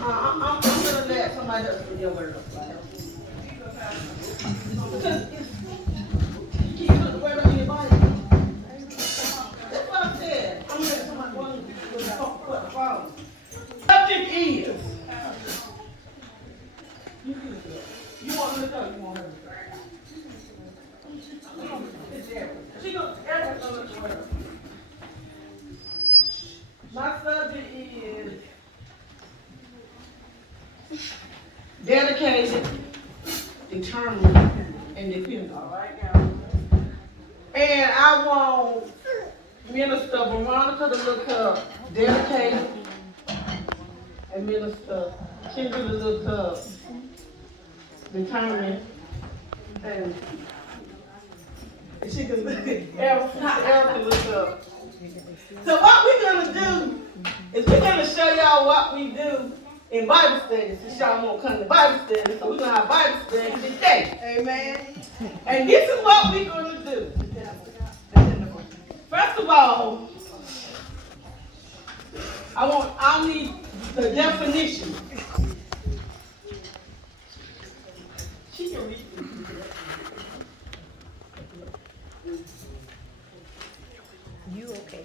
I'm gonna let somebody else do your word up. Because you put the word on your body. That's what I said. I'm gonna let somebody one with the phone. Subject is. You want to look up? You want her? She goes, everyone's gonna look at her. My subject is dedicated, determined, and dependable. All right now. And I want Minister Veronica to look up dedicated, and Minister Kendra to look up determined, and she can look at Erica to look up. So what we're gonna do is we're gonna show y'all what we do in Bible study, since y'all won't come to Bible study, so we're gonna have Bible study today. Amen. And this is what we're gonna do. First of all, I'll need the definition. She can read it. You okay?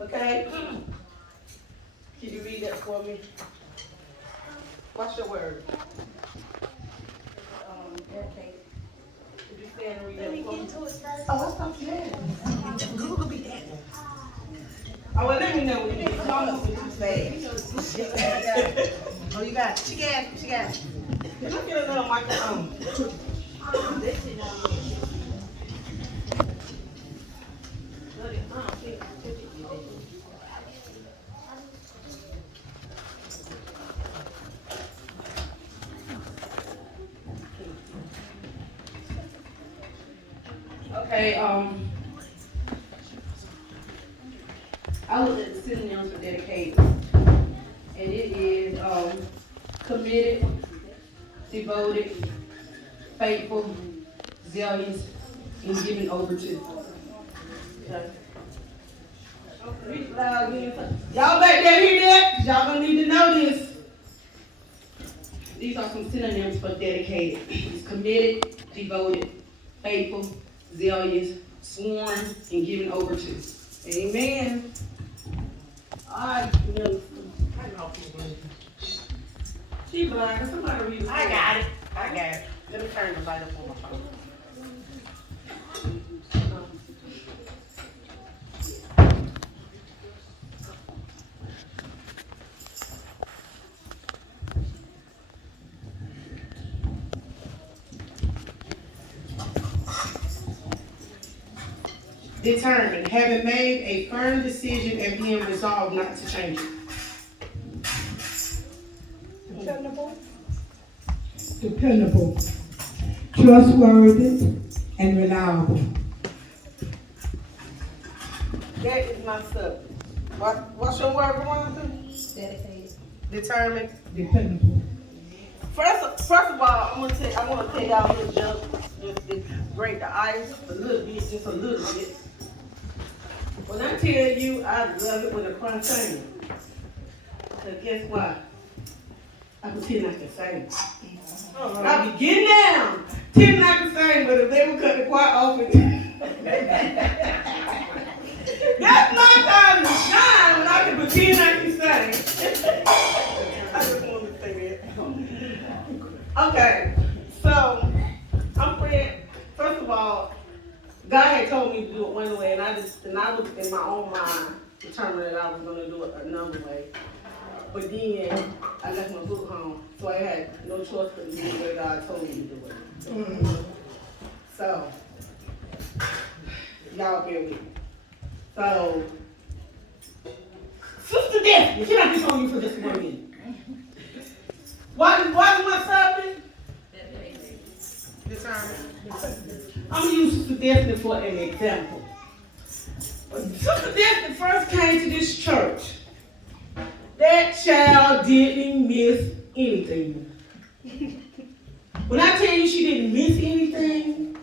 Okay? Can you read that for me? What's your word? Okay. Could you stand and read that Let me for get me? to it first. Oh, that's not bad. Google be that. Oh, well, let me know when you get home. Oh, you got it. She got it. She got it. Can I get another microphone? Okay, I looked at the synonyms for dedicated, and it is committed, devoted, faithful, zealous, and given over to. Okay. Read it loud again. Y'all back there hear that? Y'all gonna need to know this. These are some synonyms for dedicated. It's committed, devoted, faithful, zealous, sworn, and given over to. Amen. All right, she blind. Somebody read it. I got it. Let me turn the light up on my phone. Determined, having made a firm decision and being resolved not to change it. Dependable, trustworthy, and reliable. That is my subject. What's your word, Veronica? Dedicated. Determined. Dependable. First of all, I want to tell y'all a little joke, just to break the ice a little bit, just a little bit. When I tell you I love it when the crunch sings, because guess what? I pretend I can sing. I be getting down, pretending I can sing, but if they would cut the choir off, that's my time to shine when I can pretend I can sing. I just wanted to say that. Okay, so I'm praying. First of all, God had told me to do it one way, and I was in my own mind determined that I was going to do it another way. But then I left my book home, so I had no choice but to do the way God told me to do it. So y'all bear with me. So, Sister Daphne, can I be on you for just 1 minute? Why is my subject? I'm going to use Sister Daphne for an example. When Sister Daphne first came to this church, that child didn't miss anything. When I tell you she didn't miss anything,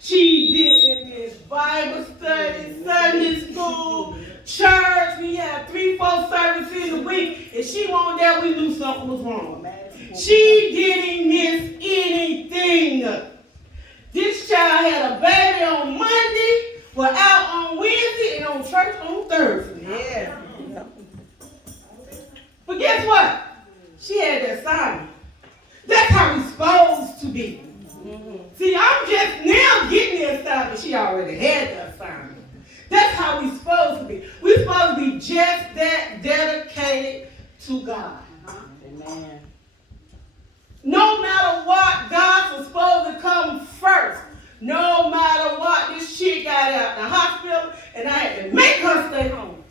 she didn't miss Bible study, Sunday school, church. We had 3-4 services in a week. If she wasn't there, we knew something was wrong. She didn't miss anything. This child had a baby on Monday, was out on Wednesday, and on church on Thursday. Yeah. But guess what? She had that assignment. That's how we're supposed to be. See, I'm just now getting the assignment. She already had the assignment. That's how we're supposed to be. We're supposed to be just that dedicated to God. Amen. No matter what, God was supposed to come first. No matter what, this chick got out the hospital, and I had to make her stay home.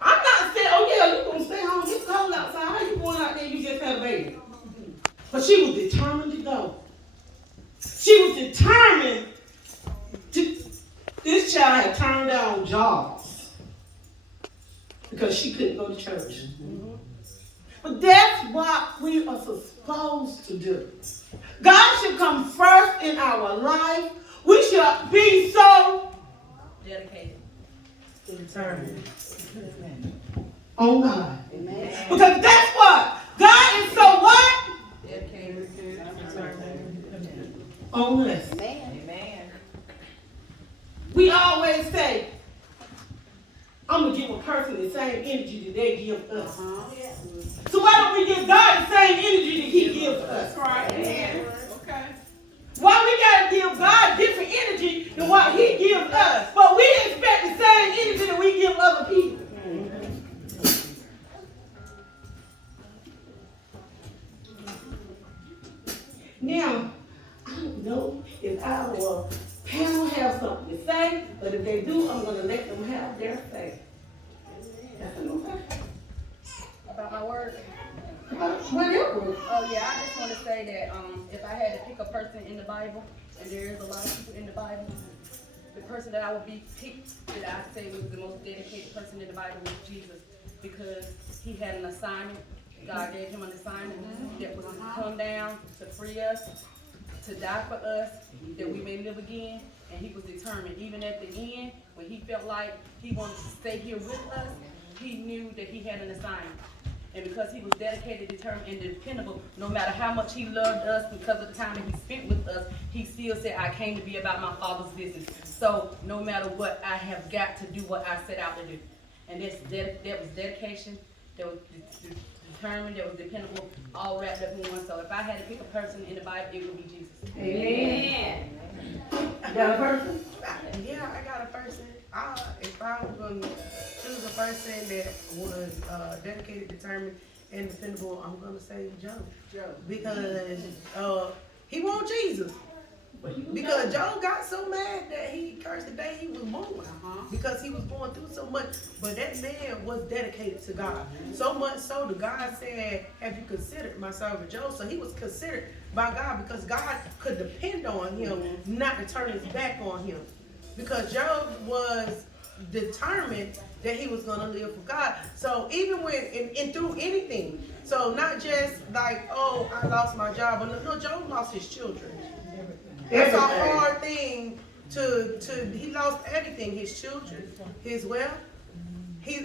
I'm not saying, oh yeah, you're going to stay home. It's cold outside. How you going out there? You just had a baby. But she was determined to go. She was determined to. This child had turned down jobs because she couldn't go to church. But that's what we are supposed to do. God should come first in our life. We should be so Dedicated. determined on God. Amen. Because that's what? God is so what? Dedicated. Determined. On us. Amen. We always say, I'm going to give a person the same energy that they give us. So why don't we give God the same energy that he gives us? That's right. Amen. Okay. Why we got to give God different energy than what he gives us? But we expect the same energy that we give other people. Now, I don't know if our panel have something to say, but if they do, I'm going to let them have their say. That's okay. About my work. Whatever. Oh yeah, I just want to say that if I had to pick a person in the Bible, and there is a lot of people in the Bible, the person that I would be picked that I say was the most dedicated person in the Bible was Jesus, because he had an assignment. God gave him an assignment that was to come down to free us, to die for us, that we may live again. And he was determined. Even at the end, when he felt like he wanted to stay here with us, he knew that he had an assignment. And because he was dedicated, determined, and dependable, no matter how much he loved us, because of the time that he spent with us, he still said, I came to be about my Father's business. So no matter what, I have got to do what I set out to do. And that was dedication, that was determined, that was dependable, all wrapped up in one. So if I had to pick a person in the Bible, it would be Jesus. Amen. You got a person? Yeah, I got a person. If I was going to choose a person that was dedicated, determined, and dependable, I'm going to say Job. Because he want Jesus. Because Job got so mad that he cursed the day he was born. Because he was going through so much. But that man was dedicated to God. So much so that God said, have you considered my servant Job? So he was considered by God because God could depend on him not to turn his back on him. Because Job was determined that he was going to live for God. So even when, and through anything, so not just like, oh, I lost my job, but no, Job lost his children. That's a hard thing he lost everything, his children, his wealth, he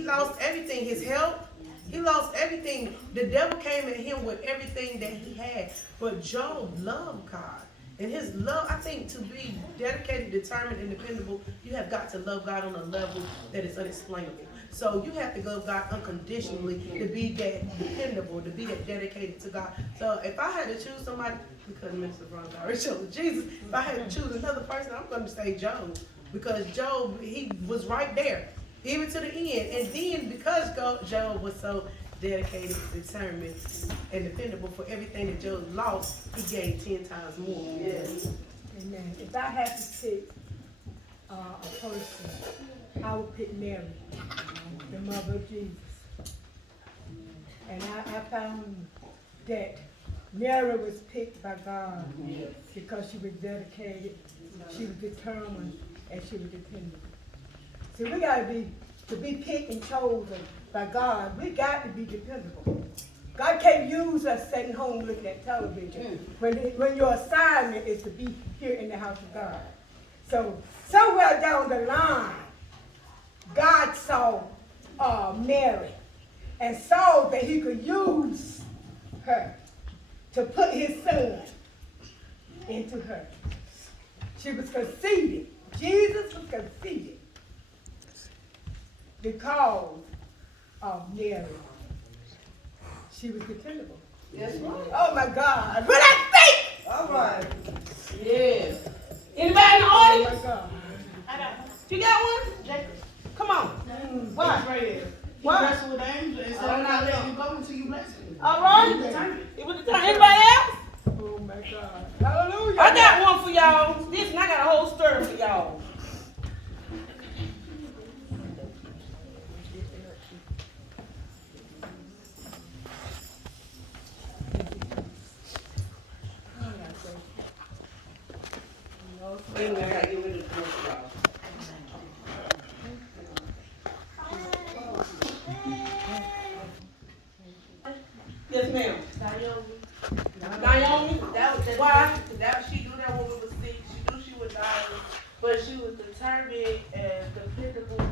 lost everything, his health, he lost everything. The devil came at him with everything that he had, but Job loved God. And his love, I think, to be dedicated, determined, and dependable, you have got to love God on a level that is unexplainable. So you have to love God unconditionally to be that dependable, to be that dedicated to God. So if I had to choose somebody, because Minister Brown already chose Jesus, if I had to choose another person, I'm going to say Job. Because Job, he was right there, even to the end. And then because Job was so dedicated, determined, and dependable for everything that Job lost, he gave 10 times more. Amen. If I had to pick a person, I would pick Mary, the mother of Jesus. And I found that Mary was picked by God because she was dedicated, she was determined, and she was dependable. So we got to be picked and chosen by God. We got to be dependable. God can't use us sitting home looking at television when your assignment is to be here in the house of God. So somewhere down the line, God saw Mary and saw that he could use her to put his son into her. She was conceived. Jesus was conceived because of Mary. She was dependable. Yes, right. Oh my God. When I think. All right. Yeah. Anybody in the Oh audience? my God. You got one? Jacob. Come on. What? Right here. What? You wrestle with the angel, and so I'm not letting you go until you bless me. All right. It was the time. Anybody else? Oh my God. Hallelujah. I got one for y'all. Listen, I got a whole story for y'all. Wait a minute, I gotta get rid of the commercial, y'all. Yes, ma'am. Naomi? Why? She knew that woman was sick. She knew she would die, but she was determined and dependable,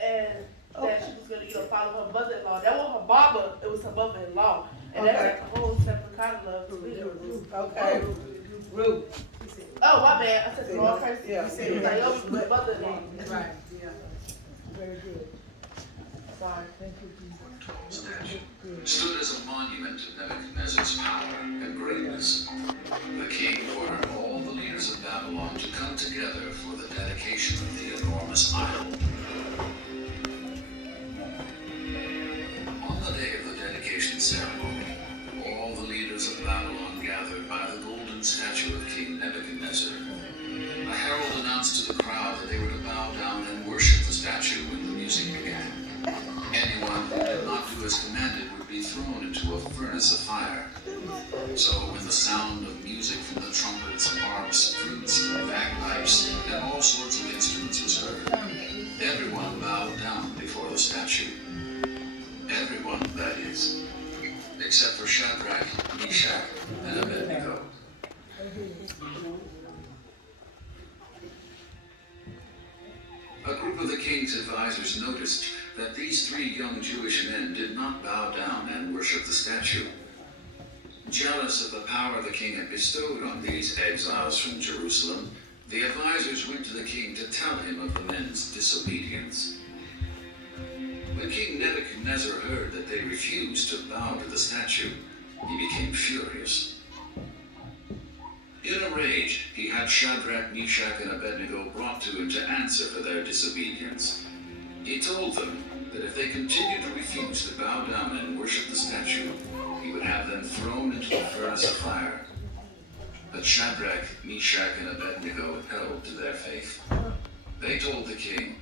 and that she was gonna, follow her mother-in-law. That wasn't her mama; it was her mother-in-law, and Okay. that's a whole separate kind of love to me. Okay. Ruth. Oh, my bad. I said the wrong person. Yeah. You said Naomi was mother-in-law. Right. Yeah. Very good. Sorry. Thank you, Jesus. Stood as a monument to Nebuchadnezzar's power and greatness. The king ordered all the leaders of Babylon to come together for the dedication of the enormous idol. On the day of the dedication ceremony, all the leaders of Babylon gathered by the golden statue of King Nebuchadnezzar. A herald announced to the crowd that they were to bow down and worship the statue when the music began. Anyone who did not do as commanded would be thrown into a furnace of fire. So when the sound of music from the trumpets, harps, flutes, bagpipes, and all sorts of instruments was heard, everyone bowed down before the statue. Everyone, that is, except for Shadrach, Meshach, and Abednego. A group of the king's advisors noticed that these three young Jewish men did not bow down and worship the statue. Jealous of the power the king had bestowed on these exiles from Jerusalem, the advisors went to the king to tell him of the men's disobedience. When King Nebuchadnezzar heard that they refused to bow to the statue, he became furious. In a rage, he had Shadrach, Meshach, and Abednego brought to him to answer for their disobedience. He told them that if they continued to refuse to bow down and worship the statue, he would have them thrown into the furnace of fire. But Shadrach, Meshach, and Abednego held to their faith. They told the king,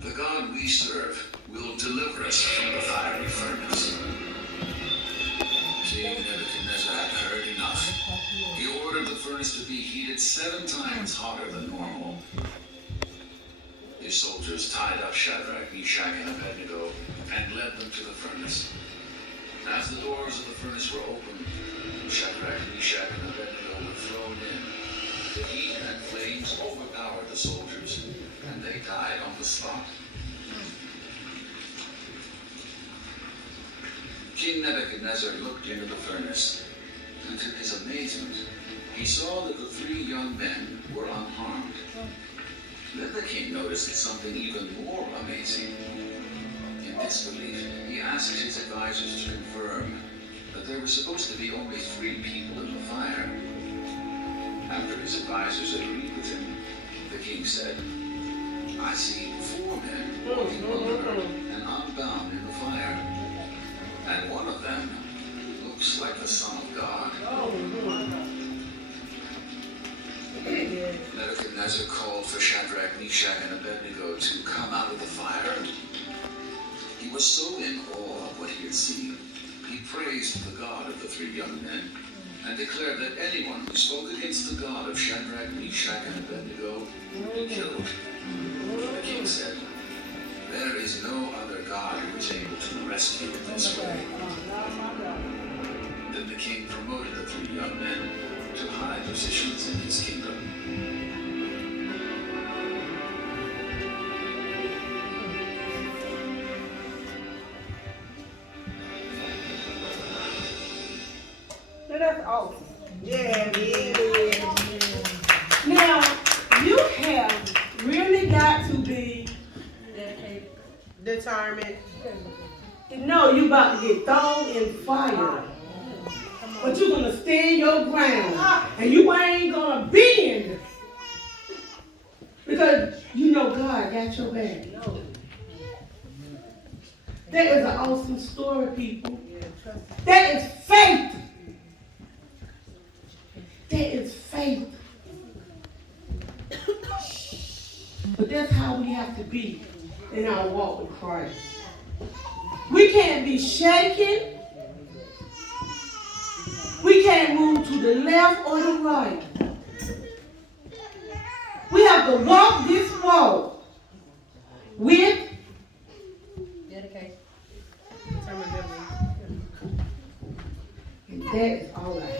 "The God we serve will deliver us from the fiery furnace." King Nebuchadnezzar had heard enough. He ordered the furnace to be heated 7 times hotter than normal. His soldiers tied up Shadrach, Meshach, and Abednego and led them to the furnace. As the doors of the furnace were opened, Shadrach, Meshach, and Abednego were thrown in. The heat and flames overpowered the soldiers, and they died on the spot. King Nebuchadnezzar looked into the furnace, and to his amazement, he saw that the 3 young men were unharmed. Then the king noticed something even more amazing. In disbelief, he asked his advisors to confirm that there were supposed to be only 3 people in the fire. After his advisors agreed with him, the king said, "I see 4 men walking unhurt and unbound in the fire, and one of them looks like the Son of God." Nebuchadnezzar called for Shadrach, Meshach, and Abednego to come out of the fire. He was so in awe of what he had seen, he praised the God of the 3 young men and declared that anyone who spoke against the God of Shadrach, Meshach, and Abednego would be killed. The king said, "There is no other God who is able to rescue in this way." Then the king promoted the 3 young men to high positions in his kingdom. That's awesome. Yeah, yeah. Now, you have really got to be, Dedicated. Determined. no, you about to get thrown in fire. But you're going to stand your ground. And you ain't going to bend. Because you know God got your back. That is an awesome story, people. That is faith. That is faith. But that's how we have to be in our walk with Christ. We can't be shaken. We can't move to the left or the right. We have to walk this walk with Dedication. Determined. and that is all I